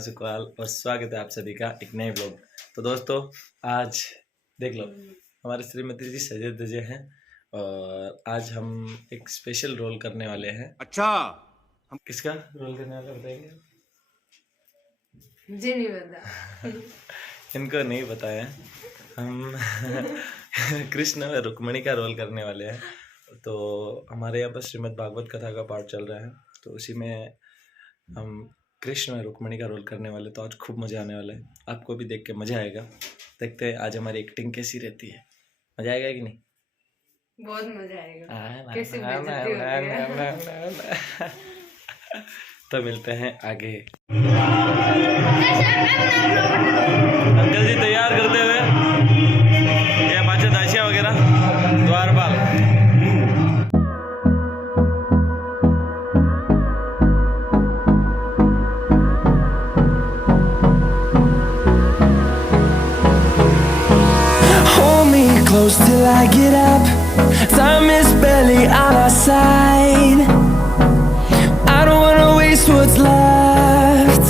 सुखवाल और स्वागत है आप सभी का एक नए ब्लॉग। तो दोस्तों आज देख लो हमारे श्रीमती जी सजे धजे हैं और आज हम एक स्पेशल रोल करने वाले हैं। अच्छा, हम किसका रोल करने वाले बताएंगे? मुझे नहीं पता। इनको नहीं पता है। हम कृष्ण और रुक्मणी का रोल करने वाले हैं। तो हमारे यहाँ पर श्रीमद् भागवत कथा का पाठ चल रहा है, तो उसी में हम कृष्ण और रुक्मणी का रोल करने वाले। तो आज खूब मजा आने वाला है, आपको भी देख के मजा आएगा। देखते हैं आज हमारी एक्टिंग कैसी रहती है। मजा आएगा कि नहीं? बहुत मजा आएगा। कैसे तो मिलते हैं आगे। अंकल जी तैयार करते हुए ये पाँच दासिया वगैरह द्वारपाल। Close till I get up. Time is barely on our side. I don't wanna waste what's left.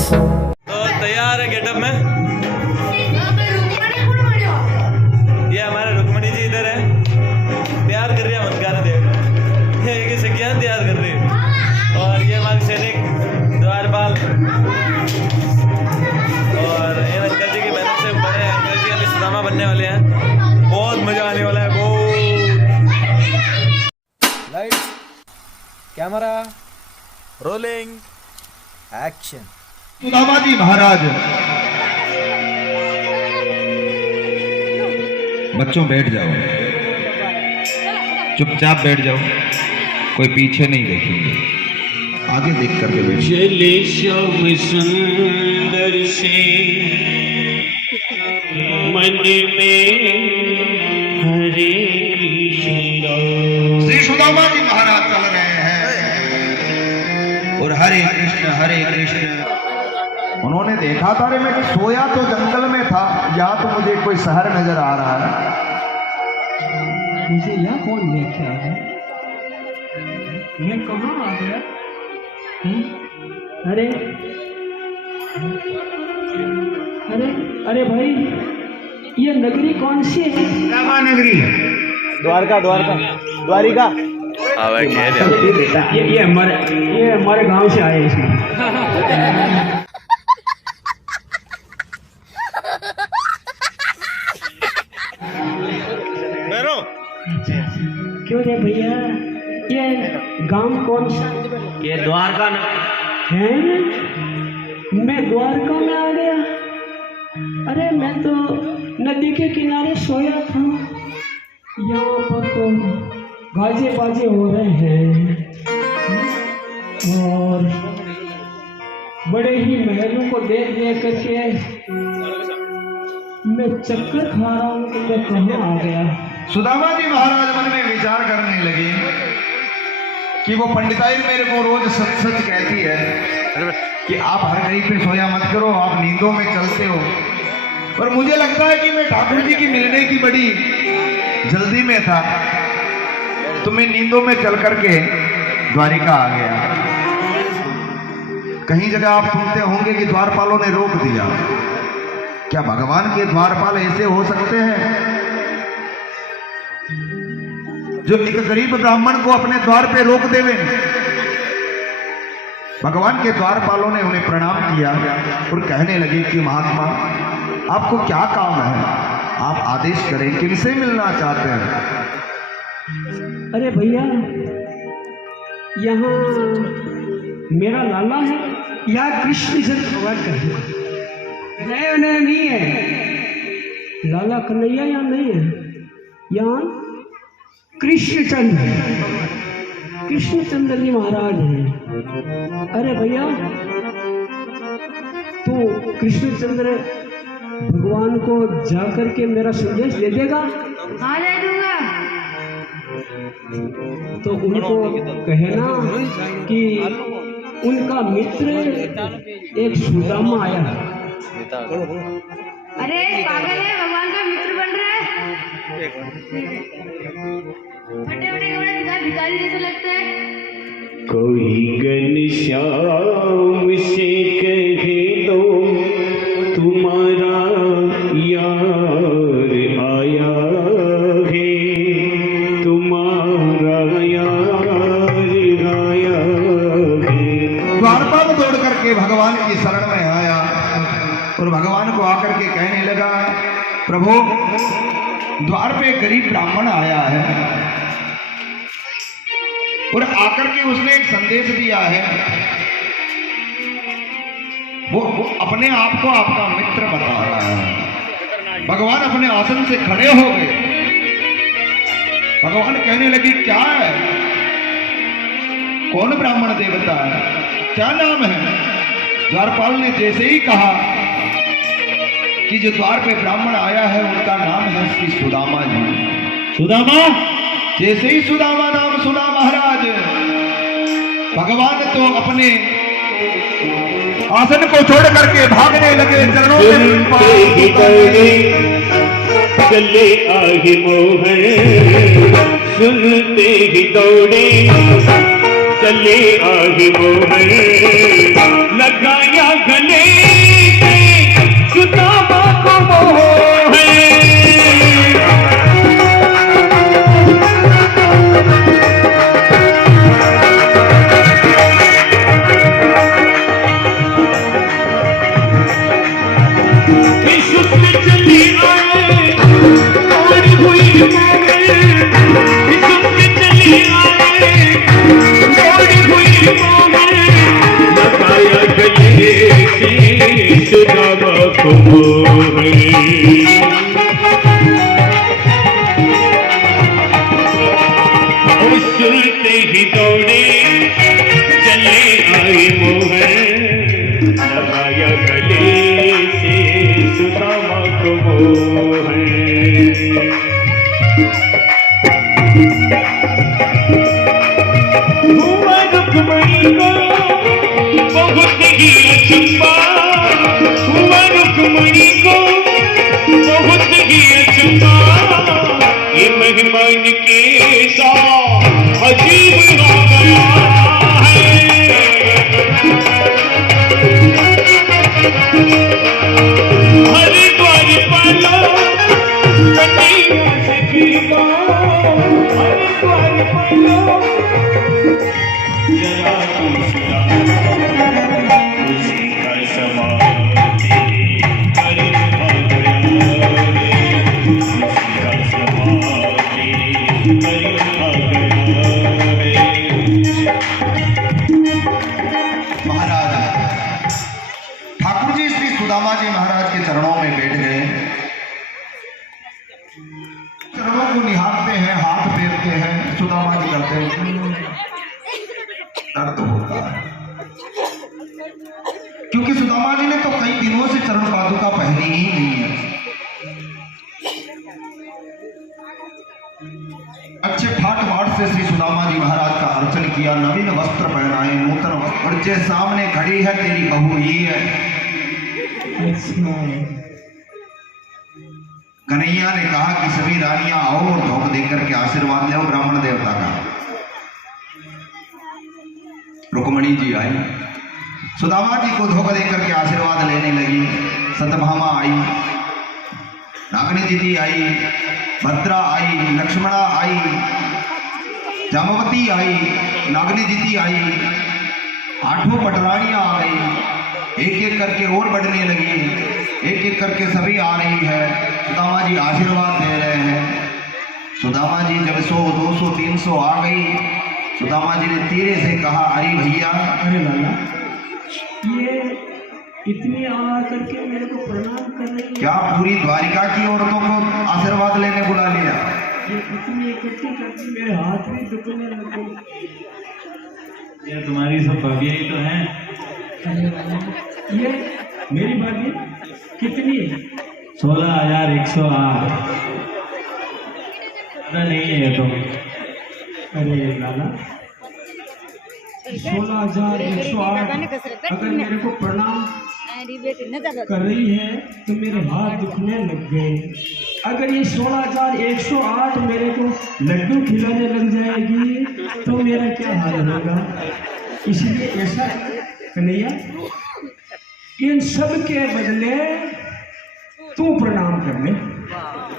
तो तैयार है गेटअप में। ये हमारे रुक्मणी जी इधर है, तैयार कर रही है मनकारा देव। ये किसे ज्ञान तैयार कर रही है। और ये हमारे सैनिक द्वारपाल और इन अंकल जी की मेहनत से बड़े अंकल जी अभी सुदामा बनने वाले हैं। बहुत मजा आने वाला है। Light, camera, rolling, action. Sudama ji Maharaj, बच्चों बैठ जाओ, चुपचाप बैठ जाओ, कोई पीछे नहीं देखेंगे, आगे देख करके बैठ। चले श्याम सुंदर से मन में हरे कृष्ण। श्री सुदामा जी महाराज चल रहे हैं और हरे कृष्ण। उन्होंने देखा था रे मैं कि सोया तो जंगल में था, या तो मुझे कोई शहर नजर आ रहा है। मुझे यह कौन देख रहा है? मैं कहाँ आ गया? अरे अरे अरे भाई, ये नगरी कौन सी है? नगरी, द्वारिका। ये हमारे गांव से आए इसमें। क्यों रे भैया, ये गांव कौन सा? ये द्वारका है? मैं द्वारका में आ गया। अरे मैं तो नदी के किनारे सोया था। यहाँ पर तो गाजे बाजे हो रहे हैं और बड़े ही महलों को देख देख करके मैं चक्कर खा रहा हूँ कि मैं कहाँ आ गया। सुदामा जी महाराज मन में विचार करने लगे कि वो पंडिताई मेरे को रोज सच सच कहती है कि आप हर घड़ी पे सोया मत करो, आप नींदों में चलते हो। पर मुझे लगता है कि मैं ठाकुर जी की मिलने की बड़ी जल्दी में था, तो मैं नींदों में चल करके द्वारिका आ गया। कहीं जगह आप सुनते होंगे कि द्वारपालों ने रोक दिया। क्या भगवान के द्वारपाल ऐसे हो सकते हैं जो एक गरीब ब्राह्मण को अपने द्वार पे रोक देवे? भगवान के द्वारपालों ने उन्हें प्रणाम किया और कहने लगे कि महात्मा, आपको क्या काम है? आप आदेश करें, किनसे मिलना चाहते हैं? अरे भैया, यहाँ मेरा लाला है या कृष्ण चंद्र भगवान का है? नहीं है। लाला कन्हैया यहाँ नहीं है, यहाँ कृष्णचंद्र जी महाराज हैं। अरे भैया, तो कृष्णचंद्र भगवान को जाकर के मेरा संदेश दे देगा? हाँ, दे दूंगा। तो उनको कहना कि उनका मित्र एक सुदामा आया है। अरे पागल है, भगवान का मित्र बन रहा है। फटे फटे कपड़े दिखा, भिखारी जैसे लगता है। कोई घनश्याम से कहे दो और भगवान को आकर के कहने लगा, प्रभु द्वार पे गरीब ब्राह्मण आया है और आकर के उसने एक संदेश दिया है, वो अपने आप को आपका मित्र बता रहा है। भगवान अपने आसन से खड़े हो गए। भगवान कहने लगी, क्या है, कौन ब्राह्मण देवता है, क्या नाम है? द्वारपाल ने जैसे ही कहा कि जो द्वार पे ब्राह्मण आया है उनका नाम है श्री सुदामा जी। सुदामा? जैसे ही सुदामा नाम सुना महाराज, भगवान तो अपने आसन को छोड़ करके भागने लगे, चरणों चले आगे मोहन, सुनते ही दौड़े चले आगे मोहन, लगाया गले सुदामा को मोहन। सुनते ही दौड़े चले आए मोहन, लगाया गले से सुदामा को मोहन। हुआ रुक्मणी को बहुत ही अचंबा, हुआ रुक्मणी को बहुत ही अचंबा, ये मेहमान के साथ अजीब हो गया है। हरिद्वार पालो कन्हैया से पीलो, हरिद्वार पालो जरा दूसरा उसी का समाधि हरि हो गया रे, उसी का समाधि हरि हो गया रे। महाराज ठाकुर जी श्री सुदामा जी महाराज के चरणों में बैठ गए, चरणों को निहारते हैं, हाथ फेरते हैं। सुदामा जी कहते हैं, दर्द होता है, क्योंकि सुदामा जी ने तो कई दिनों से चरण पादुका पहनी ही नहीं है। अच्छे ठाट बाट से श्री सुदामा जी महाराज का अर्चन किया, नवीन वस्त्र पहनाए, नूतन वस्त्र, और जे सामने खड़ी है तेरी बहू ही है। कन्हैया ने कहा कि सभी रानियां आओ और धोख देकर के आशीर्वाद ले ब्राह्मण देवता का। रुक्मणी जी आई, सुदामा जी को धोखा देकर के आशीर्वाद लेने लगी। सतभामा आई, नागनी दीदी आई, भद्रा आई, लक्ष्मणा आई, जामवती आई, नागनी दीदी आई, आठों पटरानियां आ गई। एक एक करके और बढ़ने लगी, एक एक करके सभी आ रही है। सुदामा जी आशीर्वाद दे रहे हैं। सुदामा जी जब 100, 200, 300 आ गई, सुदामा जी ने धीरे से कहा, अरे भैया, अरे लाला, ये इतनी आ करके मेरे को प्रणाम कर रही है। क्या पूरी द्वारिका की औरतों को आशीर्वाद लेने बुला लिया? ये इतनी इकट्ठी करके मेरे हाथ में दुखने लग गए। ये तुम्हारी सब भाभियां ही तो हैं। अरे लाला, ये मेरी भाभी कितनी? 16,108। नहीं है तुम। अरे लाला, 16,108 अगर मेरे को प्रणाम कर रही है तो मेरे हाथ दुखने लग गए। अगर ये 16,108 मेरे को लड्डू खिलाने लग जाएगी तो मेरा क्या हाल होगा। इसलिए ऐसा कन्हैया, इन सब के बदले तू प्रणाम कर ले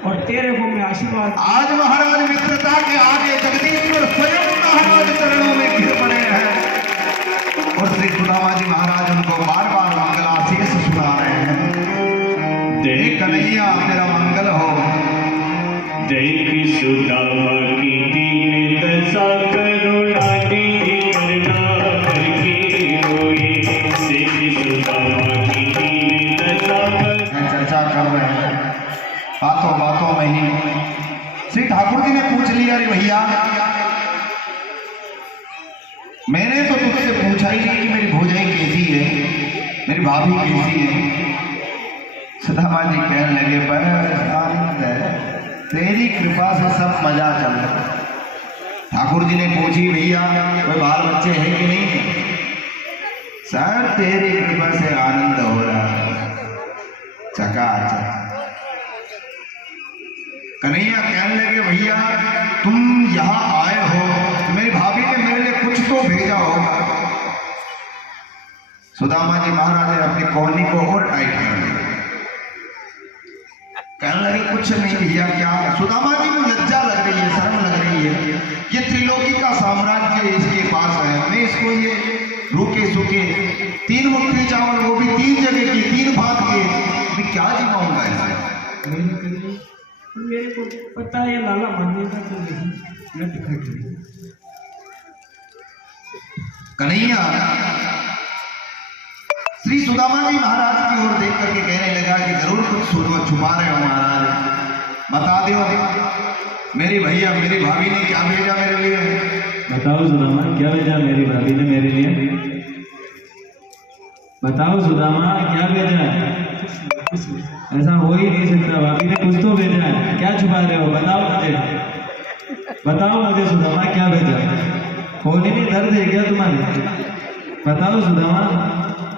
और तेरे को मैं आशीर्वाद। आज महाराज मित्रता के आगे जगदीश्वर स्वयं महाराज चरणों में गिर पड़े हैं और श्री सुदामा जी महाराज उनको बार बार मंगलाशीष सुना रहे हैं। हे कन्हैया तेरा मंगल हो। देख सुदामा की दीन दशा करुणा निधि करना करके रोए। देख सुदामा की दीन दशा मैं चर्चा कर रहे हैं बातों बातों में ही श्री ठाकुर जी ने पूछ लिया, अरे भैया मैंने तो तुझसे पूछा ही नहीं कि मेरी भौजाई कैसी है, मेरी भाभी कैसी है। सुदामा जी कहने लगे, बस आनंद है, तेरी कृपा से सब मजा चल रहा है। ठाकुर जी ने पूछी, भैया कोई बाल बच्चे हैं कि नहीं? सर तेरी कृपा से आनंद हो रहा है, चकाचक। कन्हैया कहने लगे, भैया तुम यहाँ आए हो तो मेरी भाभी ने मेरे लिए कुछ तो भेजा होगा। सुदामा जी महाराज ने अपनी कोहनी को और टाइट कर दिया, कहने लगे कुछ नहीं भैया। क्या? सुदामा जी को लज्जा लग रही है, शर्म लग रही है, ये त्रिलोकी का साम्राज्य इसके पास है, मैं इसको ये रूखे सूखे 3 मुट्ठी चावल, वो भी 3 जगह की 3 भात के, मैं क्या जिमाऊंगा इसे? मेरे को पता है लाला मानेगा तो नहीं, लट खट रही। कन्हैया श्री सुदामा जी महाराज की ओर देख करके कहने लगा कि जरूर कुछ छुपा रहे हो महाराज, बता दो मेरी भैया मेरी भाभी ने क्या भेजा मेरे लिए। बताओ सुदामा, क्या भेजा मेरी भाभी ने मेरे लिए? बताओ सुदामा, क्या भेजा है? ऐसा हो ही नहीं सकता, भाभी ने कुछ तो भेजा है, क्या छुपा रहे हो? बताओ मुझे, बताओ मुझे सुदामा, क्या भेजा? होने में दर्द है क्या तुम्हारे? बताओ सुदामा,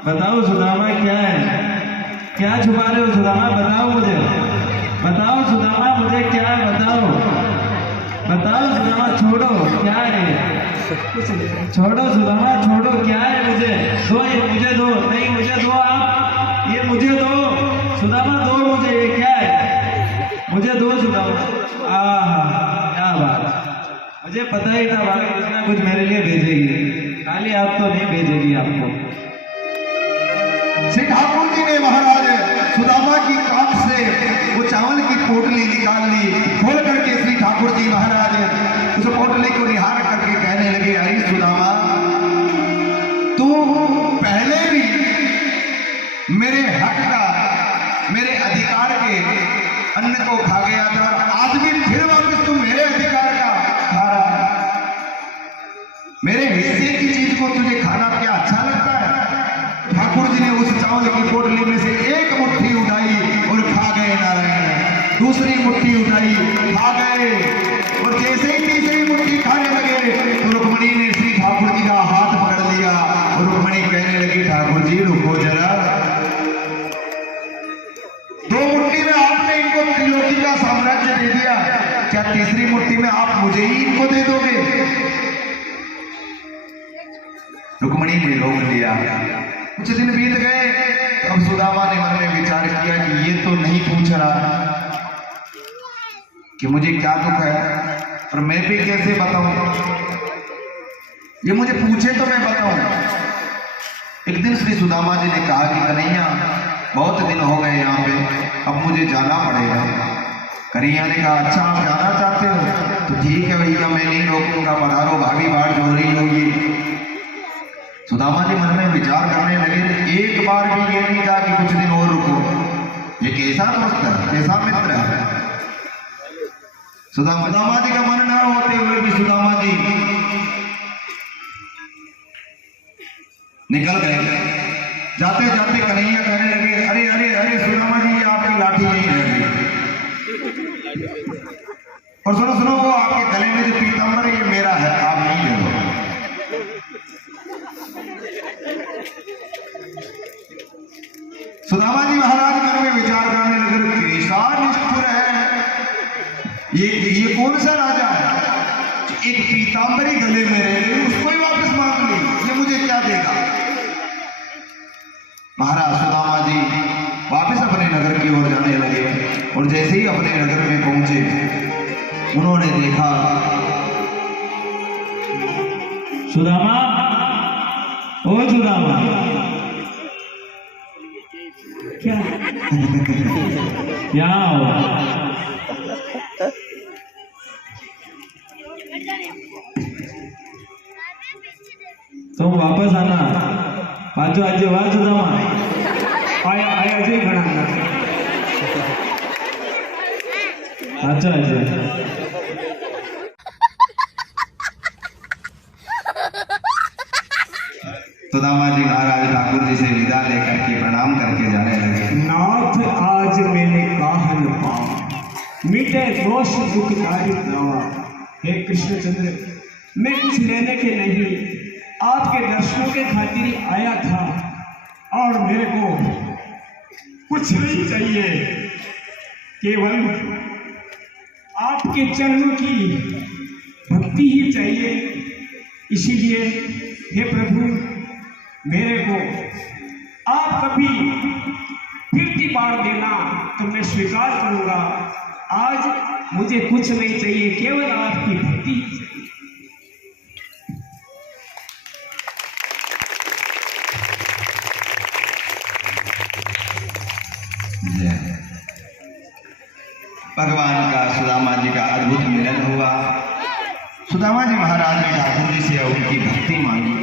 बताओ सुदामा, क्या है? क्या छुपा रहे हो सुदामा? बताओ मुझे, बताओ सुदामा, मुझे क्या है? बताओ, बताओ सुदामा, छोड़ो, क्या है? छोड़ो सुदामा, छोड़ो, क्या है? मुझे दो, ये मुझे दो, नहीं मुझे दो, आप ये मुझे दो सुदामा, दो मुझे, ये क्या है? मुझे दो सुदामा। क्या बात, मुझे पता ही था भाभी कुछ ना कुछ मेरे लिए भेजेगी, खाली आप तो नहीं भेजेगी आपको। श्री ठाकुर जी ने महाराज सुदामा की कांख से वो चावल की पोटली निकाल ली, खोल करके श्री ठाकुर जी महाराज उस पोटली को निहार करके कहने लगे, अरे सुदामा तू पहले भी मेरे हक का, मेरे अधिकार के अन्न को खा गया था, आज भी फिर वापस तू मेरे अधिकार का खा रहा है। मेरे हिस्से की चीज को तुझे खाना क्या अच्छा लगता है? ठाकुर जी ने उस चावल की पोटली में से एक मुट्ठी उठाई और खा गए नारायण, दूसरी मुट्ठी उठाई खा गए, और जैसे ही तीसरी मुट्ठी खाने लगे तो रुक्मणी ने श्री ठाकुर जी का हाथ पकड़ लिया और रुक्मणी कहने लगी, ठाकुर जी रुको जरा, 2 मुट्ठी में आपने इनको त्रिलोकी का साम्राज्य दे दिया, क्या तीसरी मुट्ठी में आप मुझे ही इनको दे दोगे? रुक्मणी ने रोक लिया। कुछ दिन बीत गए, अब सुदामा ने मन में विचार किया कि ये तो नहीं पूछ रहा कि मुझे क्या दुख है, और मैं भी कैसे बताऊं, ये मुझे पूछे तो मैं बताऊं। एक दिन श्री सुदामा जी ने कहा कि कन्हैया बहुत दिन हो गए यहाँ पे, अब मुझे जाना पड़ेगा। कन्हैया ने कहा, अच्छा आप जाना चाहते हो तो ठीक है भैया, मैं नहीं रोकूंगा, पधारो, भाभी बाढ़ हो रही होगी। सुदामा जी मन में विचार करने लगे, एक बार भी ये नहीं कहा कि कुछ दिन और रुको, ये कैसा दोस्त है, कैसा मित्र है। सुदामा जी का मन ना होते हुए भी सुदामा जी निकल गए। जाते जाते कन्हैया कहने लगे, अरे अरे अरे सुदामा जी, ये आपकी लाठी नहीं है, और सुनो सुनो, वो आपके गले में जो पीताम्बर है ये मेरा है, आप नहीं ले लो। सुदामा जी महाराज मन में विचार करने लगे, कैसा निष्ठुर है ये कौन सा राजा है, एक पीताम्बरी गले में रहे उसको ही वापस मांग ली, ये मुझे क्या देगा। महाराज सुदामा जी वापस अपने नगर की ओर जाने लगे, और जैसे ही अपने नगर में पहुंचे उन्होंने देखा, सुदामा, ओ सुदामा, क्या यहाँ आओ। तुम वापस आना पाछो आज वाह सुदामा आया आया जे घना अच्छा अच्छा सुदामा जी महाराज ठाकुर जी से विदा लेकर के प्रणाम करके जाने लगे। नाथ आज मैंने काहन पावा मिटे दोष दुखदारी दावा। हे कृष्णचंद्र मैं कुछ लेने के नहीं आपके दर्शनों के खातिर ही आया था और मेरे को कुछ नहीं चाहिए, केवल आपके चरणों की भक्ति ही चाहिए। इसीलिए हे प्रभु मेरे को आप कभी 50 बार देना तो मैं स्वीकार करूंगा। आज मुझे कुछ नहीं चाहिए, केवल आपकी भक्ति ही चाहिए। भगवान का सुदामा जी का अद्भुत मिलन हुआ। सुदामा जी महाराज ने ठाकुर जी से उनकी भक्ति मांगी।